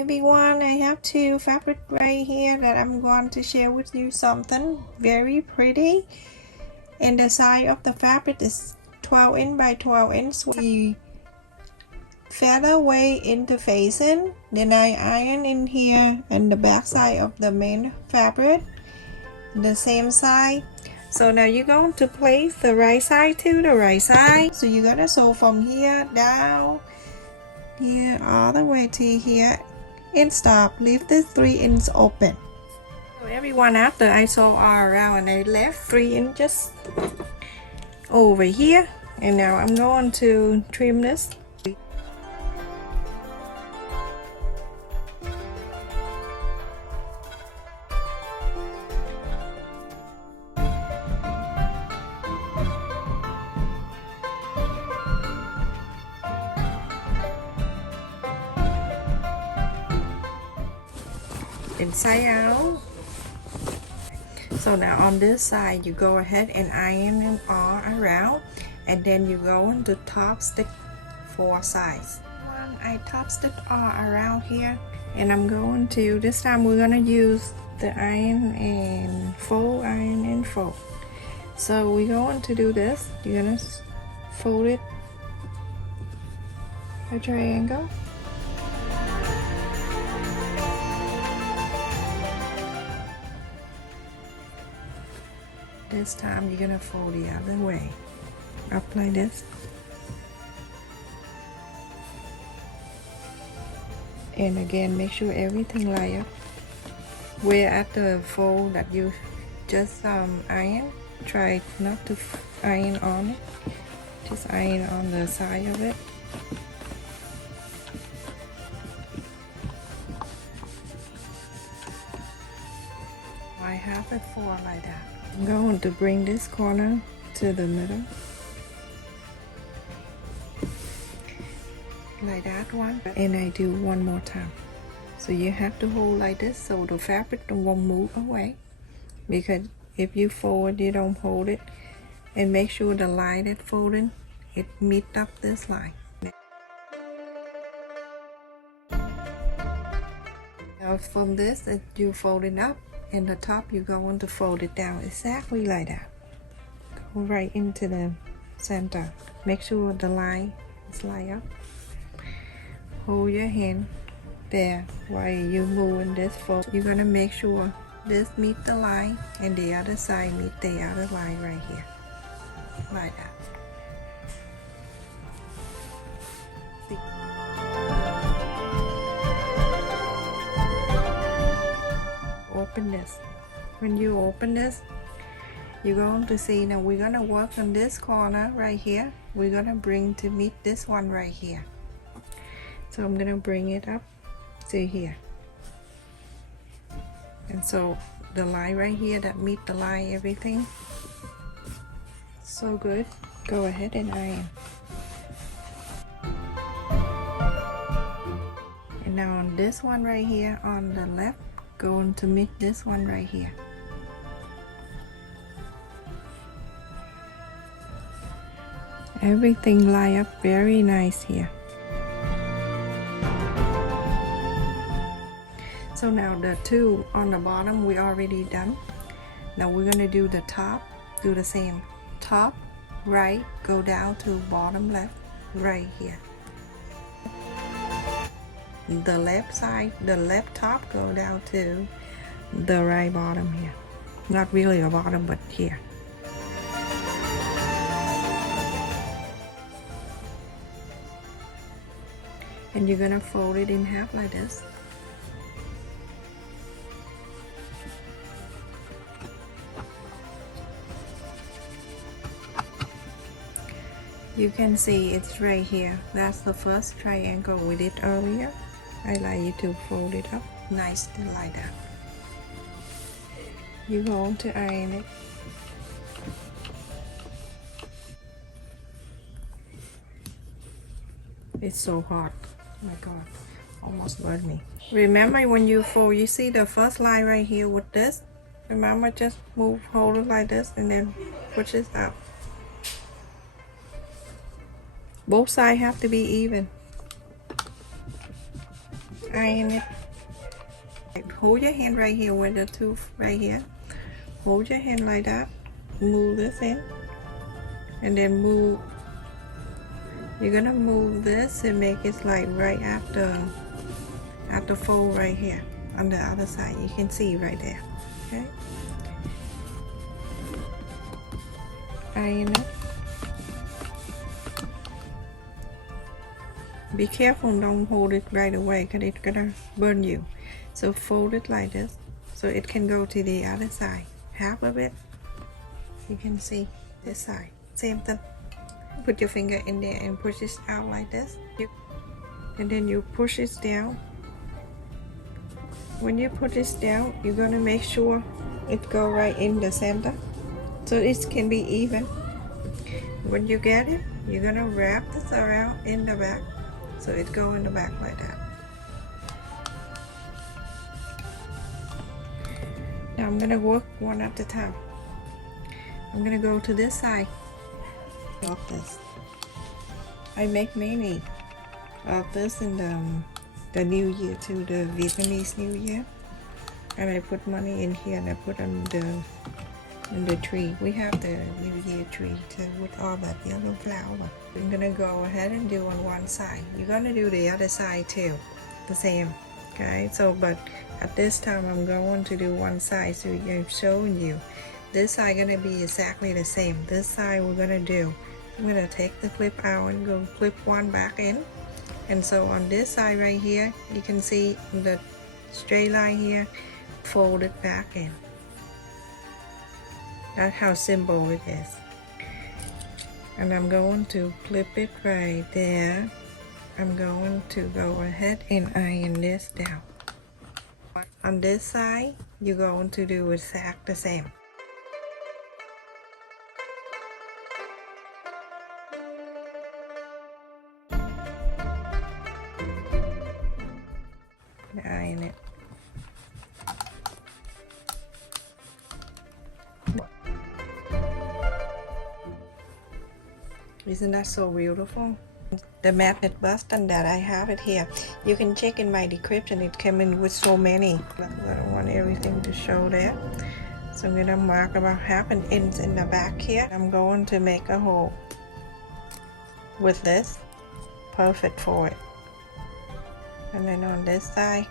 Everyone, I have two fabric right here that I'm going to share with you something very pretty. And the size of the fabric is 12 inch by 12 inch. We featherweight interfacing, then I iron in here and the back side of the main fabric the same side. So now you're going to place the right side to the right side. So you're gonna sew from here down here all the way to here and stop. Leave the 3 inch open. So everyone, after I sew all around and I left 3 inches over here, and now I'm going to trim this. Inside out. So now on this side you go ahead and iron them all around, and then you go into top stitch 4 sides. I top stitch all around here, and I'm going to, this time we're gonna use the iron and fold. So we're going to do this. You're gonna fold it a triangle. This time you're gonna fold the other way, up like this, and again make sure everything line up. Where at the fold that you just iron, try not to iron on it, just iron on the side of it. I have it for like that. I'm going to bring this corner to the middle, like that one, and I do one more time. So you have to hold like this so the fabric won't move away, because if you fold, you don't hold it, and make sure the line that folding, it meet up this line. Now from this, you fold it up, and the top you're going to fold it down exactly like that. Go right into the center. Make sure the line is lined up. Hold your hand there while you're moving this fold. You're gonna make sure this meet the line and the other side meet the other line right here, like that. Open this. When you open this, you're going to see, now we're gonna work on this corner right here. We're gonna bring to meet this one right here. So I'm gonna bring it up to here, and so the line right here that meet the line, everything so good. Go ahead and iron. And now on this one right here on the left, going to meet this one right here. Everything line up very nice here. So now the two on the bottom we already done. Now we're gonna do the top. Do the same. Top right, go down to bottom left, right here. The left side, the left top, go down to the right bottom here. Not really a bottom, but here. And you're gonna fold it in half like this. You can see it's right here. That's the first triangle we did earlier. I like you to fold it up nicely like that. You're going to iron it. It's so hot. Oh my god, almost burned me. Remember when you fold, you see the first line right here with this? Remember, just hold it like this and then push it up. Both sides have to be even. iron it. Hold your hand right here with the tooth right here. Hold your hand like that. Move this in. And then move. You're gonna move this and make it like right after fold right here on the other side. You can see right there. Okay. Iron it. Be careful, don't hold it right away because it's gonna burn you. So fold it like this so it can go to the other side. Half of it, you can see this side. Same thing. Put your finger in there and push it out like this. And then you push it down. When you put this down, you're gonna make sure it go right in the center so it can be even. When you get it, you're gonna wrap this around in the back so it go in the back like that. Now I'm gonna work one at a time. I'm gonna go to this side of this. I make many of this in the new year too, the Vietnamese New Year, and I put money in here and I put on the tree. We have the New Year tree too with all that yellow flower. I'm gonna go ahead and do on one side. You're gonna do the other side too, the same. Okay, so but at this time I'm going to do one side, so I'm showing you. This side gonna be exactly the same. This side we're gonna do. I'm gonna take the clip out and go flip one back in. And so on this side right here, you can see the straight line here, fold it back in. That's how simple it is. And I'm going to flip it right there. I'm going to go ahead and iron this down. On this side, you're going to do exactly the same. Iron it. Isn't that so beautiful? The magnet button that I have it here, you can check in my description. It came in with so many. I don't want everything to show there, so I'm gonna mark about half an inch in the back here. I'm going to make a hole with this, perfect for it. And then on this side,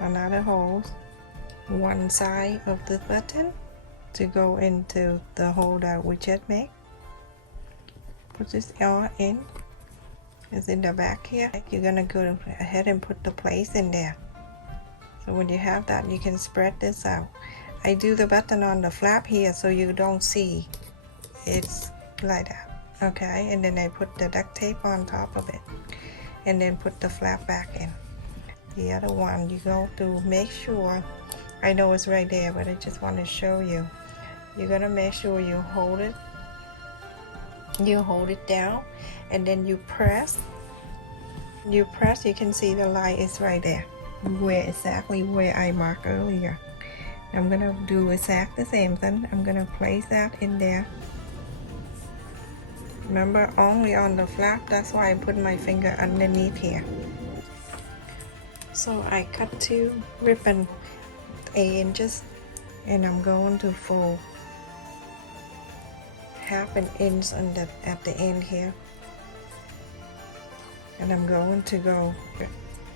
another hole, one side of the button to go into the hole that we just made. Put this all in. It's in the back here. You're gonna go ahead and put the place in there. So when you have that, you can spread this out. I do the button on the flap here so you don't see it's like that. Okay, and then I put the duct tape on top of it and then put the flap back in. The other one, you go to make sure, I know it's right there, but I just want to show you. You're gonna make sure you hold it down, and then you press. You can see the light is right there, exactly where I marked earlier. I'm gonna do exactly the same thing. I'm gonna place that in there. Remember, only on the flap, that's why I put my finger underneath here. So I cut 2 ribbon 8 inches, and I'm going to fold half an inch on at the end here, and I'm going to go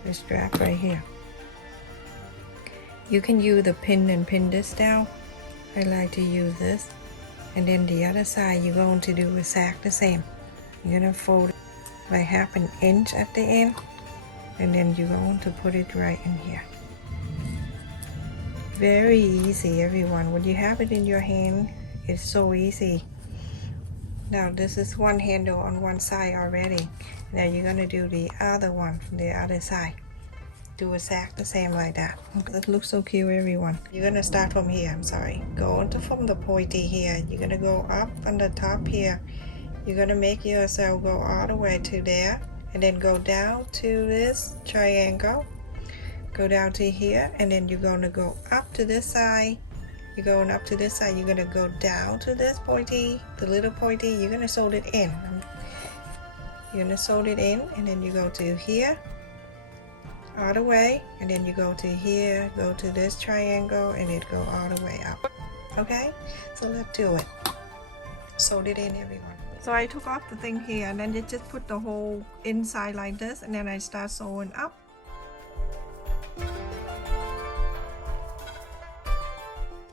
the strap right here. You can use the pin and pin this down. I like to use this. And then the other side, you're going to do exactly the same. You're gonna fold it like half an inch at the end, and then you're going to put it right in here. Very easy, everyone. When you have it in your hand, it's so easy. Now this is one handle on one side already. Now you're gonna do the other one from the other side. Do exactly the same like that. It looks so cute, everyone. You're gonna start from here. I'm sorry. Go into from the pointy here. You're gonna go up on the top here. You're gonna make yourself go all the way to there, and then go down to this triangle. Go down to here, and then you're gonna go up to this side. You're going up to this side. You're gonna go down to this pointy, the little pointy. You're gonna sew it in. You're gonna sew it in, and then you go to here. all the way, and then you go to here, go to this triangle, and it go all the way up. Okay, so let's do it. Sew it in, everyone. So I took off the thing here, and then you just put the whole inside like this, and then I start sewing up.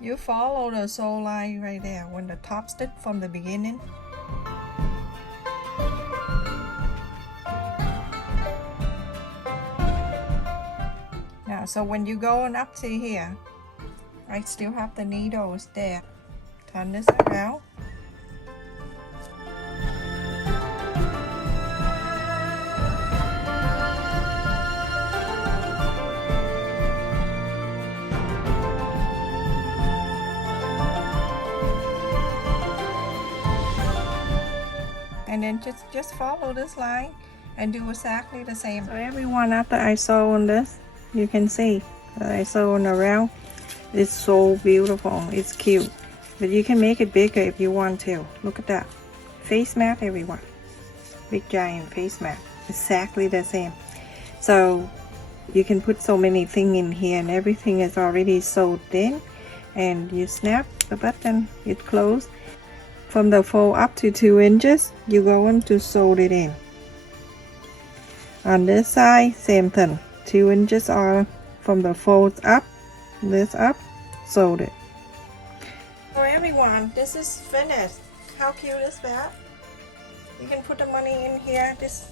You follow the sew line right there when the top stitch from the beginning. Now, so when you going up to here, I still have the needles there. Turn this around. And then just follow this line and do exactly the same. So everyone, after I sew on this, you can see I sew on around. It's so beautiful. It's cute, but you can make it bigger if you want to. Look at that face mat, everyone. Big giant face mat, exactly the same. So you can put so many things in here, and everything is already sewed in, and you snap the button, it closes. From the fold up to 2 inches, you're going to sew it in. On this side, same thing. 2 inches are from the folds up, this up, sewed it. So everyone, this is finished. How cute is that? You can put the money in here. This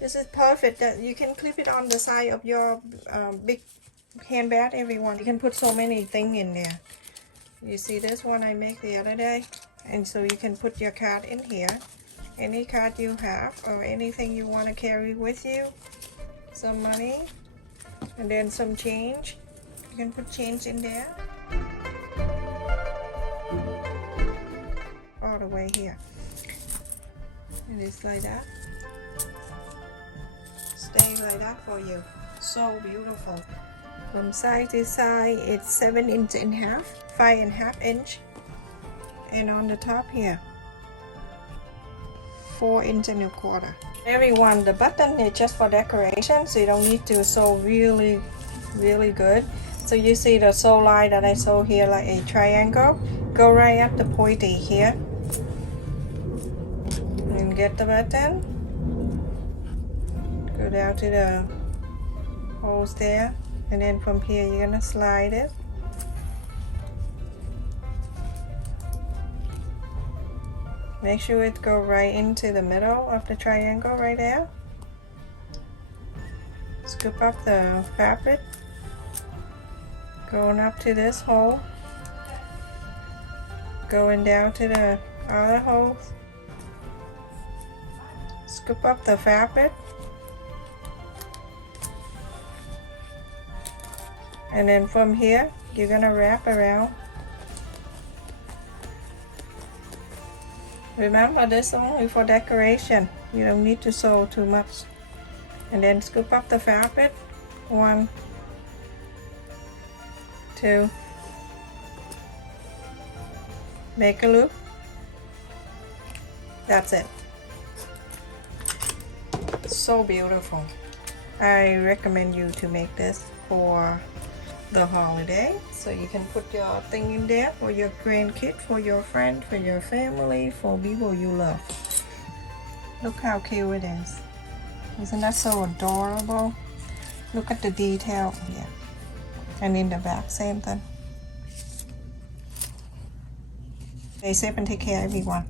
is perfect. That you can clip it on the side of your big handbag, everyone. You can put so many things in there. You see this one I made the other day? And so you can put your card in here, any card you have or anything you want to carry with you, some money, and then some change. You can put change in there all the way here, and it's like that, stay like that for you. So beautiful. From side to side, it's 7 inches and a half, 5.5 inches. And on the top here, 4 inches and a quarter. Everyone, the button is just for decoration, so you don't need to sew really good. So you see the sew line that I sew here like a triangle. Go right at the pointy here and get the button. Go down to the holes there, and then from here you're gonna slide it. Make sure it go right into the middle of the triangle right there. Scoop up the fabric, going up to this hole, going down to the other hole. Scoop up the fabric, and then from here you're gonna wrap around. Remember, this is only for decoration. You don't need to sew too much. And then scoop up the fabric. 1, 2. Make a loop. That's it. So beautiful. I recommend you to make this for the holiday, so you can put your thing in there for your grandkid, for your friend, for your family, for people you love. Look how cute it is. Isn't that so adorable? Look at the detail here, and in the back, same thing. Stay safe and take care, everyone.